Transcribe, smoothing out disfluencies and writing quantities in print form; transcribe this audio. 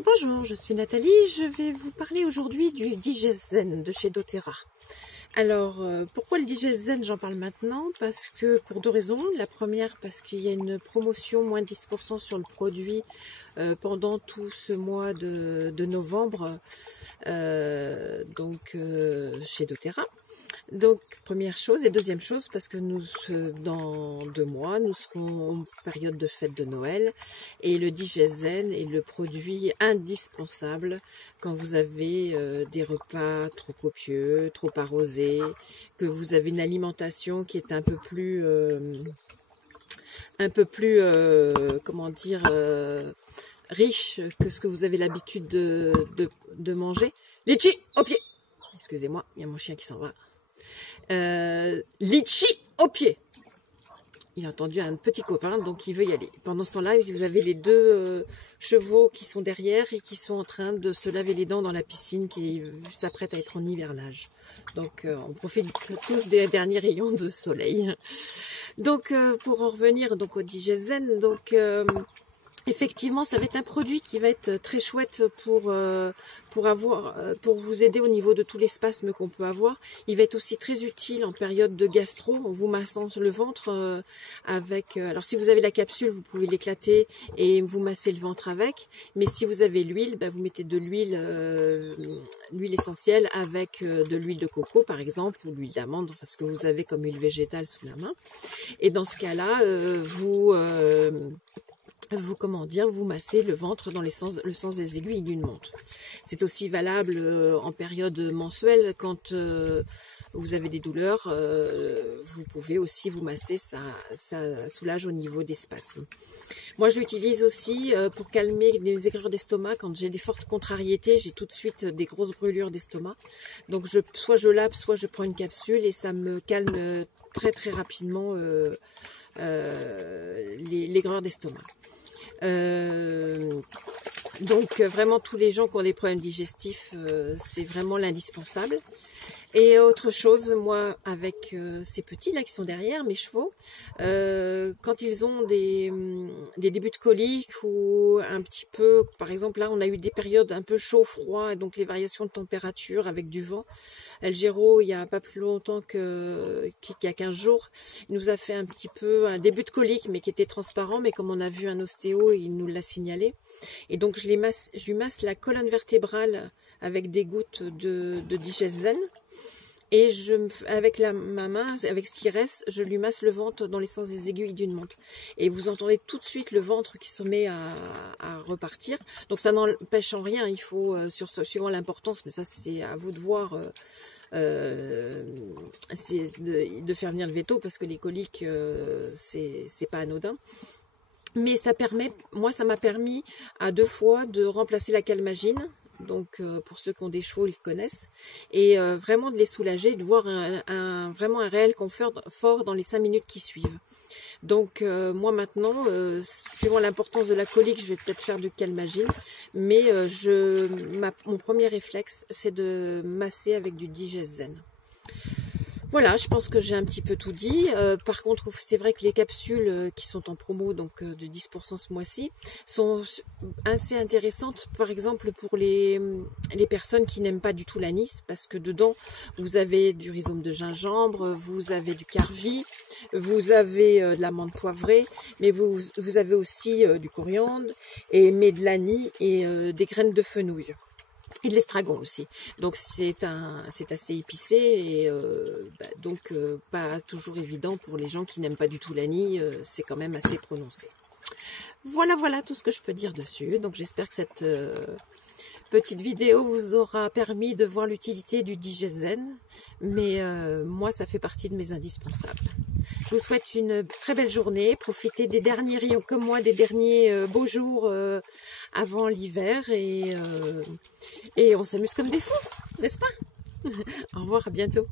Bonjour, je suis Nathalie, je vais vous parler aujourd'hui du Digeszen de chez doTERRA. Alors, pourquoi le Digeszen, j'en parle maintenant? Parce que pour deux raisons. La première, parce qu'il y a une promotion moins 10% sur le produit pendant tout ce mois de novembre, chez doTERRA. Donc, première chose. Et deuxième chose, parce que dans 2 mois, nous serons en période de fête de Noël. Et le Digeszen est le produit indispensable quand vous avez des repas trop copieux, trop arrosés, que vous avez une alimentation qui est un peu plus comment dire, riche que ce que vous avez l'habitude de manger. Litchi au pied. Excusez-moi, il y a mon chien qui s'en va. Litchi au pied. Il a entendu un petit copain, donc il veut y aller. Pendant ce temps-là, vous avez les deux chevaux qui sont derrière et qui sont en train de se laver les dents dans la piscine qui s'apprête à être en hivernage. Donc on profite tous des derniers rayons de soleil. Donc pour en revenir donc au Digeszen, effectivement, ça va être un produit qui va être très chouette pour vous aider au niveau de tous les spasmes qu'on peut avoir. Il va être aussi très utile en période de gastro, en vous massant le ventre alors si vous avez la capsule, vous pouvez l'éclater et vous masser le ventre avec. Mais si vous avez l'huile, vous mettez de l'huile essentielle avec de l'huile de coco par exemple, ou l'huile d'amande, enfin ce que vous avez comme huile végétale sous la main. Et dans ce cas-là, vous massez le ventre dans le sens des aiguilles d'une montre. C'est aussi valable en période mensuelle quand vous avez des douleurs. Vous pouvez aussi vous masser, ça soulage au niveau des spasmes. Moi, je l'utilise aussi pour calmer des aigreurs d'estomac. Quand j'ai des fortes contrariétés, j'ai tout de suite des grosses brûlures d'estomac. Donc, soit je lave, soit je prends une capsule et ça me calme très très rapidement l'aigreur d'estomac. Donc vraiment tous les gens qui ont des problèmes digestifs, c'est vraiment l'indispensable. Et autre chose, moi avec ces petits là qui sont derrière, mes chevaux, quand ils ont des débuts de colique ou un petit peu, par exemple là on a eu des périodes un peu chaud-froid, et donc les variations de température avec du vent. Algéro, il n'y a pas plus longtemps qu'il y a 15 jours, il nous a fait un petit peu un début de colique, mais qui était transparent, mais comme on a vu un ostéo, il nous l'a signalé. Et donc je lui masse la colonne vertébrale avec des gouttes de Digeszen. Et avec ma main, avec ce qui reste, je lui masse le ventre dans les sens des aiguilles d'une montre. Et vous entendez tout de suite le ventre qui se met à repartir. Donc ça n'empêche en rien, il faut, suivant l'importance, mais ça c'est à vous de voir, c'est de faire venir le veto, parce que les coliques, c'est pas anodin. Mais ça m'a permis à 2 fois de remplacer la calmagine. Donc pour ceux qui ont des chevaux, ils connaissent, et vraiment de les soulager, de voir vraiment un réel confort dans les 5 minutes qui suivent. Donc moi maintenant, suivant l'importance de la colique, je vais peut-être faire du calmagine, mais mon premier réflexe, c'est de masser avec du Digeszen. Voilà, je pense que j'ai un petit peu tout dit. Par contre, c'est vrai que les capsules qui sont en promo, donc de 10% ce mois-ci, sont assez intéressantes, par exemple pour les personnes qui n'aiment pas du tout l'anis, parce que dedans, vous avez du rhizome de gingembre, vous avez du carvi, vous avez de l'amande poivrée, mais vous avez aussi du coriandre, mais de l'anis et des graines de fenouil. Et de l'estragon aussi. Donc c'est assez épicé et donc pas toujours évident pour les gens qui n'aiment pas du tout l'anis, c'est quand même assez prononcé. Voilà tout ce que je peux dire dessus. Donc j'espère que cette petite vidéo vous aura permis de voir l'utilité du Digeszen, mais moi ça fait partie de mes indispensables. Je vous souhaite une très belle journée, profitez des derniers rayons comme moi, des derniers beaux jours avant l'hiver, et on s'amuse comme des fous, n'est-ce pas? Au revoir, à bientôt.